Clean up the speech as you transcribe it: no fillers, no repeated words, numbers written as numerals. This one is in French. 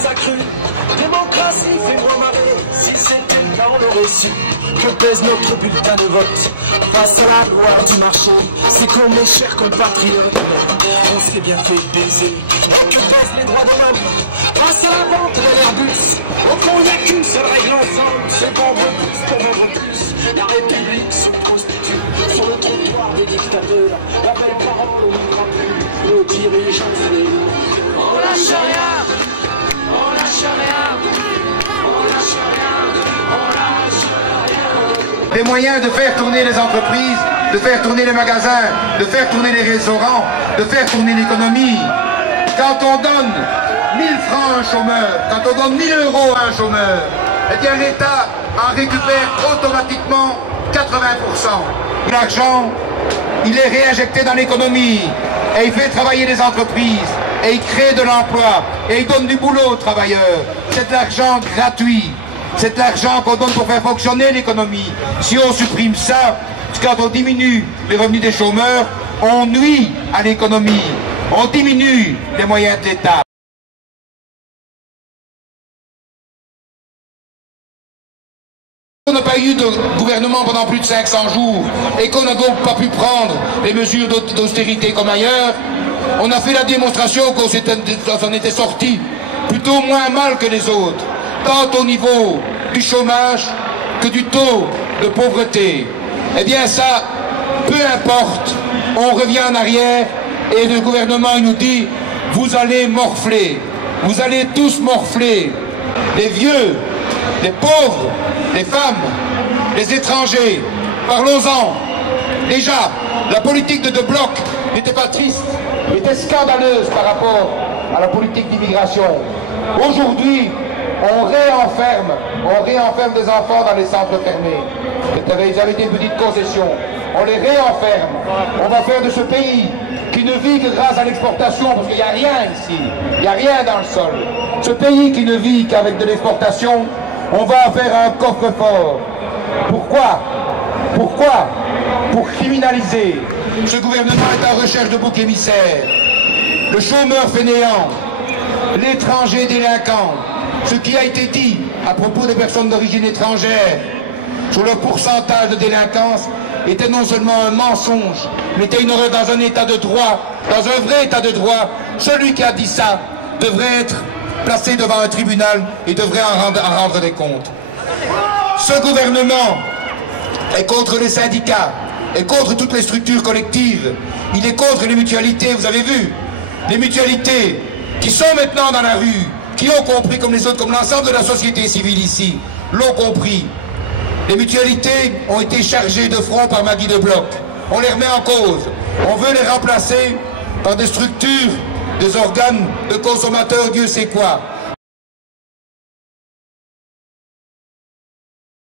les a crus. Démocratie fait moins marrer, si c'était le cas on l'aurait su. Que pèse notre bulletin de vote face à la loi du marché? C'est comme mes chers compatriotes, on s'est bien fait baiser. Que pèsent les droits de l'homme face à la vente de l'Airbus? Au fond il n'y a qu'une seule règle ensemble, c'est vendre plus pour vendre plus. La République se constitue sur le trottoir des dictateurs. La belle parole on n'y croit plus, nos dirigeants sont des loups. On lâche rien, on lâche rien, on lâche rien, on lâche rien. Les moyens de faire tourner les entreprises, de faire tourner les magasins, de faire tourner les restaurants, de faire tourner l'économie. Quand on donne 1000 francs à un chômeur, quand on donne 1000 euros à un chômeur, eh bien l'État en récupère automatiquement 80%. L'argent, il est réinjecté dans l'économie et il fait travailler les entreprises et il crée de l'emploi et il donne du boulot aux travailleurs. C'est de l'argent gratuit. C'est de l'argent qu'on donne pour faire fonctionner l'économie. Si on supprime ça, quand on diminue les revenus des chômeurs, on nuit à l'économie. On diminue les moyens de l'État. On n'a pas eu de gouvernement pendant plus de 500 jours et qu'on n'a donc pas pu prendre les mesures d'austérité comme ailleurs, on a fait la démonstration qu'on s'en était sorti plutôt moins mal que les autres, tant au niveau du chômage que du taux de pauvreté. Eh bien ça, peu importe, on revient en arrière et le gouvernement il nous dit « vous allez morfler, vous allez tous morfler, les vieux, les pauvres, les femmes, les étrangers, parlons-en. Déjà, la politique de Bloch n'était pas triste, était scandaleuse par rapport à la politique d'immigration. Aujourd'hui, on réenferme des enfants dans les centres fermés. Ils avaient été une petite concession. On les réenferme. On va faire de ce pays qui ne vit que grâce à l'exportation, parce qu'il n'y a rien ici, il n'y a rien dans le sol. Ce pays qui ne vit qu'avec de l'exportation, on va en faire un coffre-fort. Pourquoi? Pourquoi? Pour criminaliser. Ce gouvernement est en recherche de bouc émissaire. Le chômeur fainéant, l'étranger délinquant, ce qui a été dit à propos des personnes d'origine étrangère sur le pourcentage de délinquance était non seulement un mensonge, mais était une horreur dans un état de droit, dans un vrai état de droit. Celui qui a dit ça devrait être placé devant un tribunal et devrait en rendre des comptes. Ce gouvernement est contre les syndicats, est contre toutes les structures collectives, il est contre les mutualités, vous avez vu, les mutualités qui sont maintenant dans la rue, qui ont compris comme les autres, comme l'ensemble de la société civile ici, l'ont compris. Les mutualités ont été chargées de front par Maggie de Bloch. On les remet en cause. On veut les remplacer par des structures, des organes de consommateurs, Dieu sait quoi.